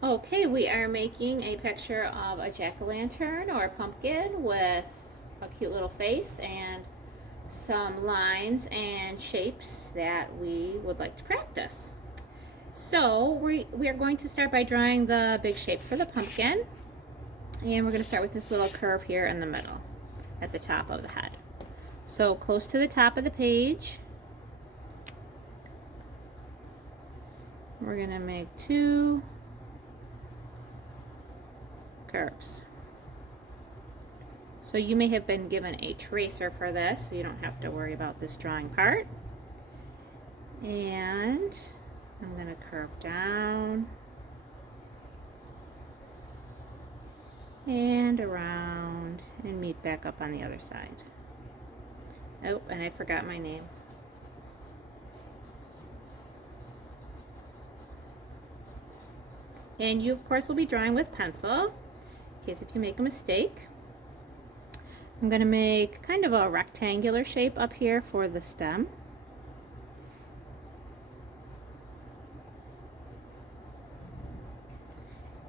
Okay, we are making a picture of a jack-o'-lantern or a pumpkin with a cute little face and some lines and shapes that we would like to practice. So we are going to start by drawing the big shape for the pumpkin, and we're going to start with this little curve here in the middle at the top of the head. So close to the top of the page, we're going to make two curves. So you may have been given a tracer for this, so you don't have to worry about this drawing part. And I'm going to curve down and around and meet back up on the other side. Oh, and I forgot my name. And you, of course, will be drawing with pencil, in case if you make a mistake. I'm going to make kind of a rectangular shape up here for the stem.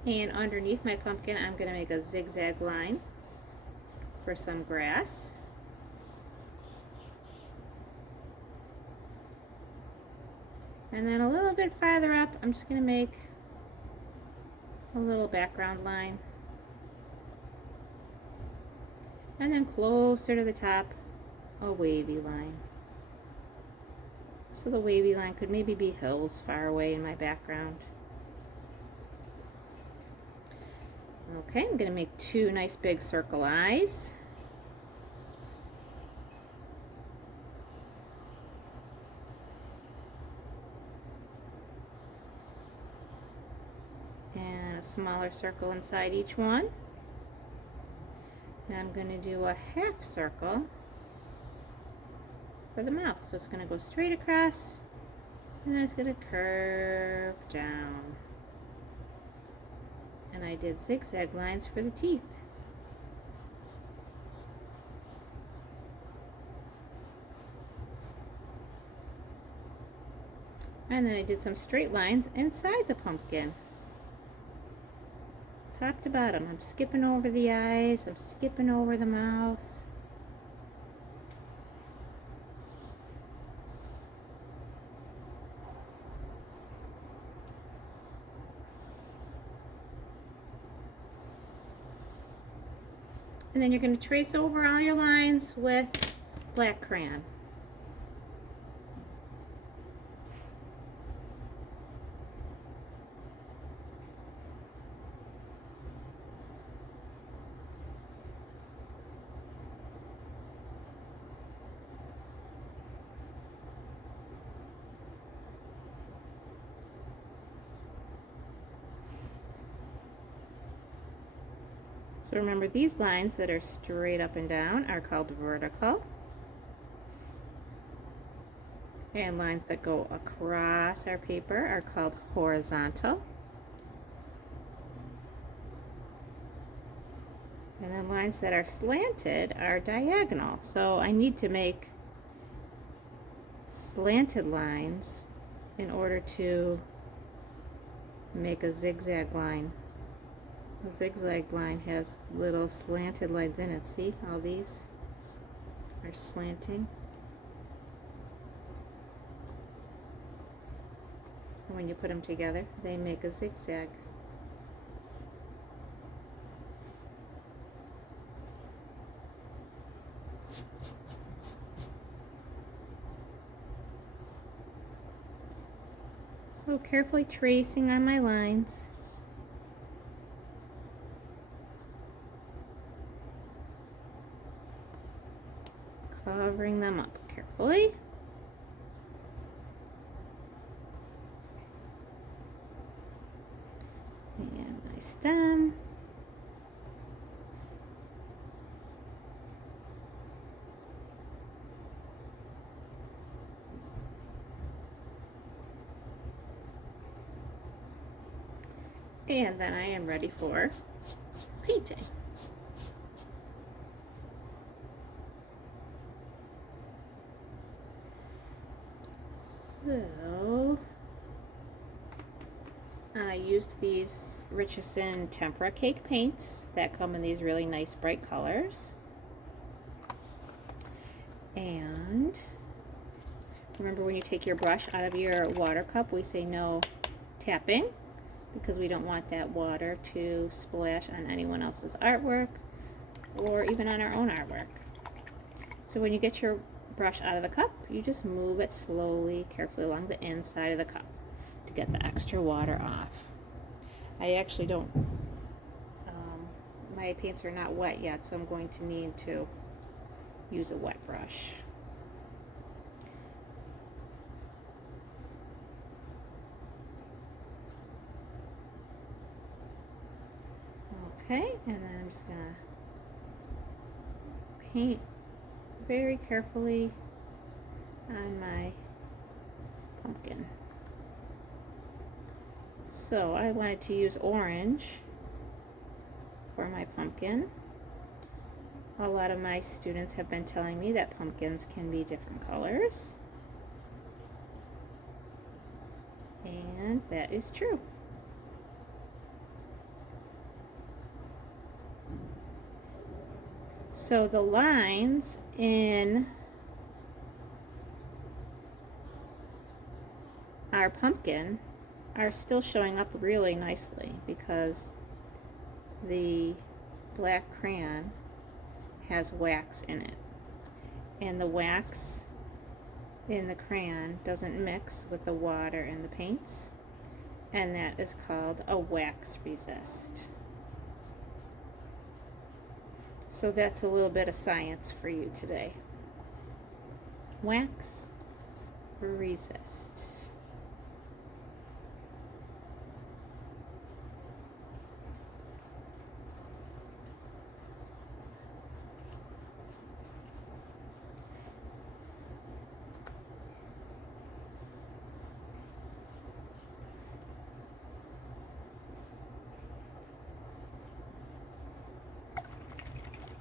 And underneath my pumpkin, I'm going to make a zigzag line for some grass. And then a little bit farther up, I'm just going to make a little background line. And then closer to the top, a wavy line. So the wavy line could maybe be hills far away in my background. Okay, I'm going to make two nice big circle eyes. And a smaller circle inside each one. And I'm going to do a half circle for the mouth. So it's going to go straight across, and then it's going to curve down. And I did zigzag lines for the teeth. And then I did some straight lines inside the pumpkin. Top to bottom. I'm skipping over the eyes, I'm skipping over the mouth. And then you're going to trace over all your lines with black crayon. So remember, these lines that are straight up and down are called vertical. And lines that go across our paper are called horizontal. And then lines that are slanted are diagonal. So I need to make slanted lines in order to make a zigzag line. The zigzag line has little slanted lines in it. See, all these are slanting. And when you put them together, they make a zigzag. So carefully tracing on my lines. Covering them up carefully. And my stem. And then I am ready for painting. So I used these Richardson Tempera Cake paints that come in these really nice bright colors. And remember, when you take your brush out of your water cup, we say no tapping, because we don't want that water to splash on anyone else's artwork or even on our own artwork. So when you get your brush out of the cup, you just move it slowly, carefully along the inside of the cup to get the extra water off. I actually don't, my paints are not wet yet, so I'm going to need to use a wet brush. Okay, and then I'm just gonna paint very carefully on my pumpkin. So I wanted to use orange for my pumpkin. A lot of my students have been telling me that pumpkins can be different colors, and that is true. So the lines in our pumpkin are still showing up really nicely because the black crayon has wax in it, and the wax in the crayon doesn't mix with the water and the paints, and that is called a wax resist. So that's a little bit of science for you today. Wax resist.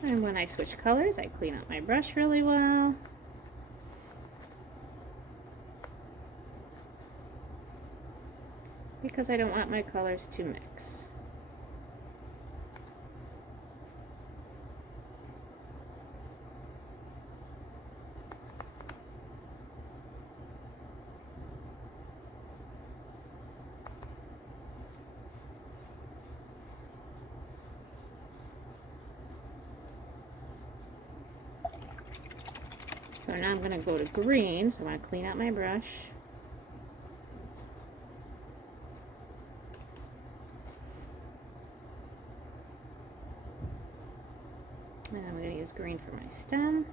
And when I switch colors, I clean up my brush really well. Because I don't want my colors to mix. So now I'm going to go to green, so I want to clean out my brush. And I'm going to use green for my stem.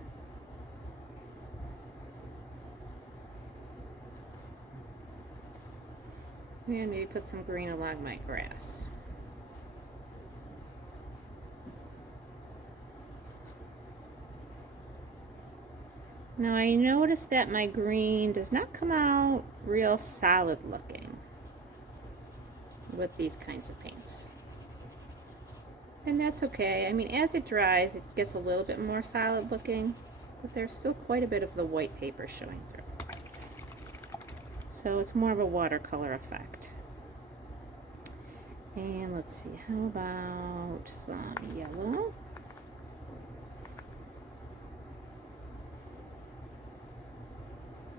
And maybe put some green along my grass. Now I noticed that my green does not come out real solid looking with these kinds of paints. And that's okay. I mean, as it dries, it gets a little bit more solid looking, but there's still quite a bit of the white paper showing through. So it's more of a watercolor effect. And let's see, how about some yellow?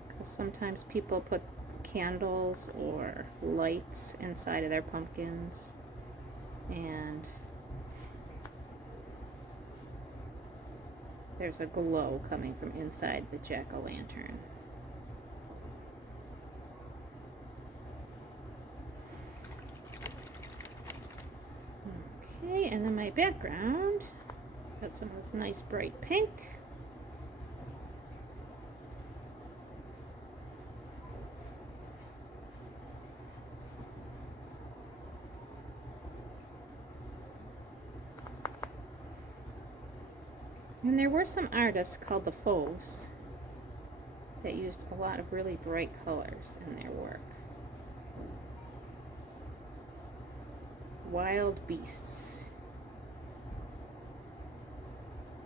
Because sometimes people put candles or lights inside of their pumpkins, and there's a glow coming from inside the jack-o'-lantern. Okay, and then my background, got some of this nice bright pink. And there were some artists called the Fauves that used a lot of really bright colors in their work. Wild beasts,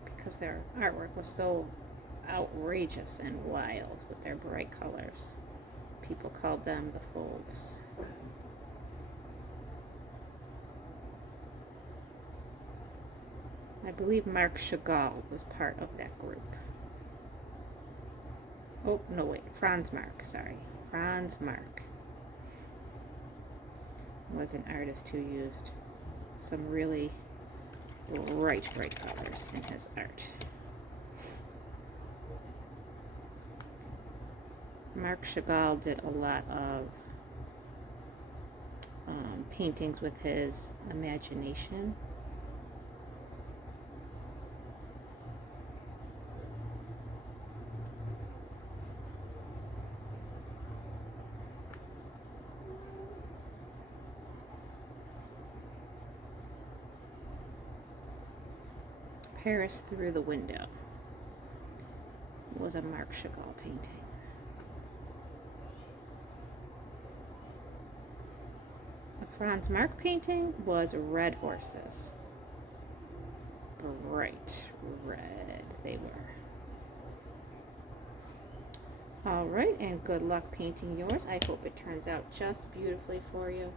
because their artwork was so outrageous and wild with their bright colors. People called them the Fauves. I believe Marc Chagall was part of that group. Oh, no, wait, Franz Marc, sorry. Franz Marc was an artist who used some really bright colors in his art. Marc Chagall did a lot of paintings with his imagination. Paris Through the Window was a Marc Chagall painting. A Franz Marc painting was Red Horses. Bright red they were. All right, and good luck painting yours. I hope it turns out just beautifully for you.